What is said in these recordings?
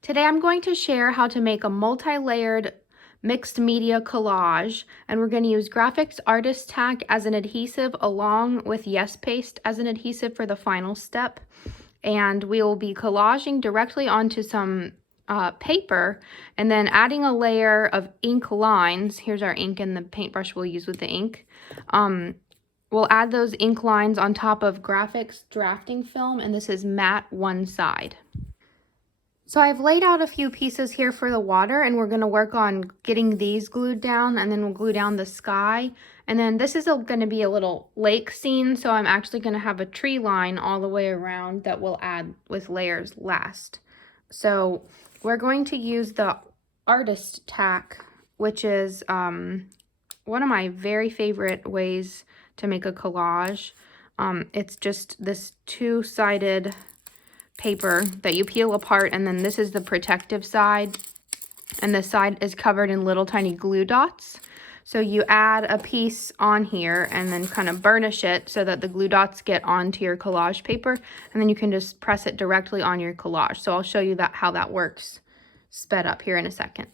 Today I'm going to share how to make a multi-layered mixed media collage, and we're going to use Grafix Artist-tac as an adhesive along with Yes Paste as an adhesive for the final step. And we will be collaging directly onto some paper and then adding a layer of ink lines. Here's our ink and the paintbrush we'll use with the ink. We'll add those ink lines on top of Grafix drafting film, and this is matte one side. So I've laid out a few pieces here for the water, and we're going to work on getting these glued down, and then we'll glue down the sky. And then this is going to be a little lake scene, so I'm actually going to have a tree line all the way around that we'll add with layers last. So we're going to use the Artist-tac, which is one of my very favorite ways to make a collage. It's just this two-sided paper that you peel apart, and then this is the protective side, and this side is covered in little tiny glue dots. So you add a piece on here and then kind of burnish it so that the glue dots get onto your collage paper, and then you can just press it directly on your collage. So I'll show you how that works sped up here in a second.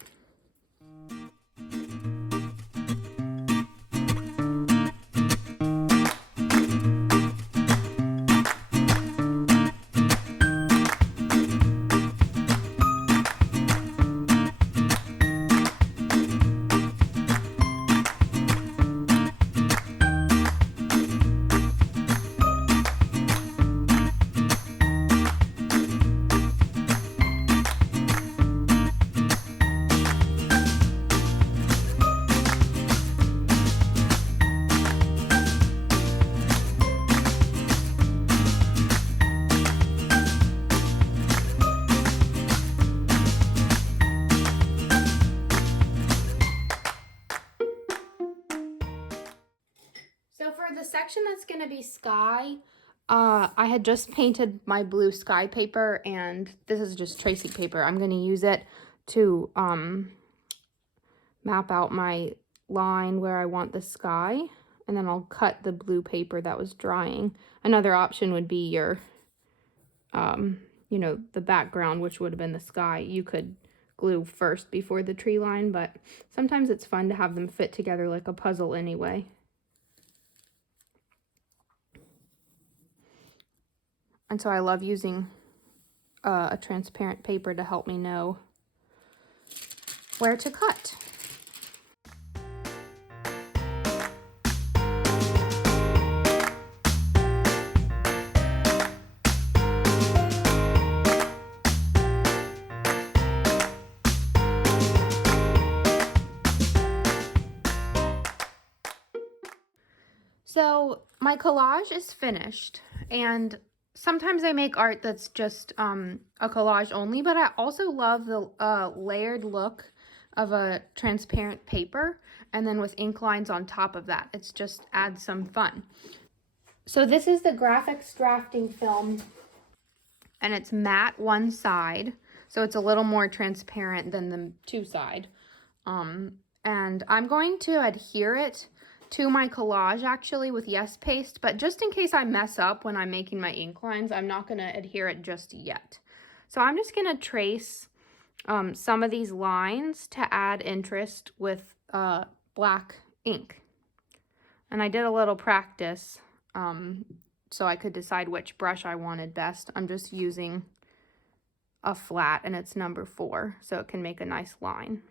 So for the section that's going to be sky, I had just painted my blue sky paper, and this is just tracing paper. I'm going to use it to map out my line where I want the sky, and then I'll cut the blue paper that was drying. Another option would be your, the background, which would have been the sky. You could glue first before the tree line, but sometimes it's fun to have them fit together like a puzzle anyway. And so I love using a transparent paper to help me know where to cut. So my collage is finished, and sometimes I make art that's just a collage only, but I also love the layered look of a transparent paper, and then with ink lines on top of that. It's just adds some fun. So this is the Grafix drafting film, and it's matte one side, so it's a little more transparent than the two side. And I'm going to adhere it to my collage actually with Yes Paste, but just in case I mess up when I'm making my ink lines, I'm not going to adhere it just yet. So I'm just going to trace some of these lines to add interest with black ink. And I did a little practice so I could decide which brush I wanted best. I'm just using a flat, and it's number 4, so it can make a nice line.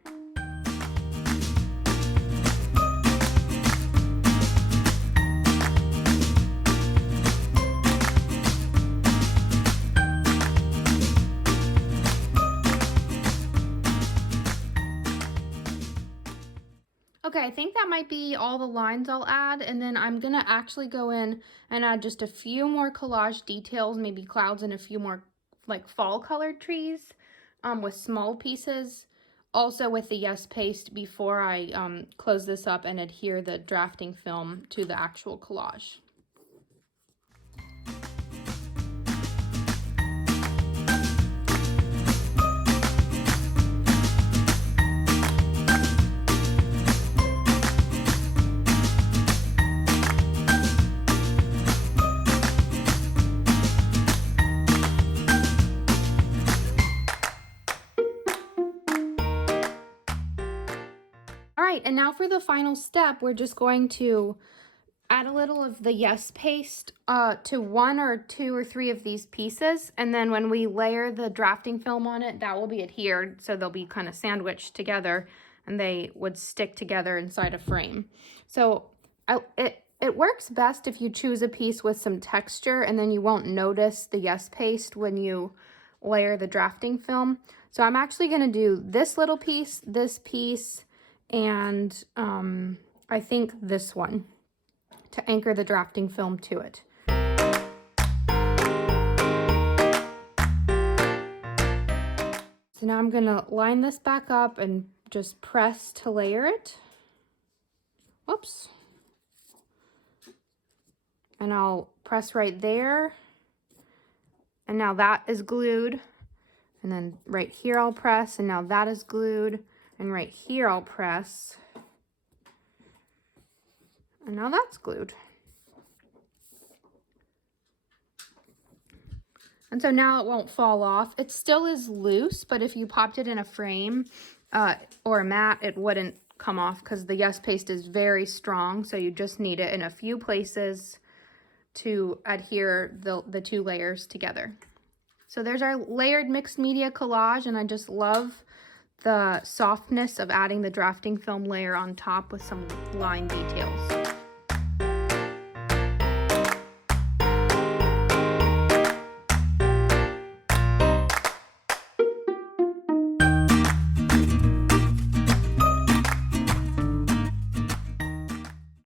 Okay, I think that might be all the lines I'll add, and then I'm going to actually go in and add just a few more collage details, maybe clouds and a few more like fall colored trees with small pieces, also with the Yes Paste before I close this up and adhere the drafting film to the actual collage. All right, and now for the final step, we're just going to add a little of the Yes Paste to 1 or 2 or 3 of these pieces, and then when we layer the drafting film on it, that will be adhered, so they'll be kind of sandwiched together, and they would stick together inside a frame. So it works best if you choose a piece with some texture, and then you won't notice the Yes Paste when you layer the drafting film. So I'm actually going to do this little piece, this piece, and I think this one to anchor the drafting film to it. So now I'm going to line this back up and just press to layer it. Whoops. And I'll press right there. And now that is glued. And then right here I'll press, and now that is glued. And right here I'll press. And now that's glued. And so now it won't fall off. It still is loose, but if you popped it in a frame or a mat, it wouldn't come off because the Yes Paste is very strong. So you just need it in a few places to adhere the 2 layers together. So there's our layered mixed media collage, and I just love the softness of adding the drafting film layer on top with some line details.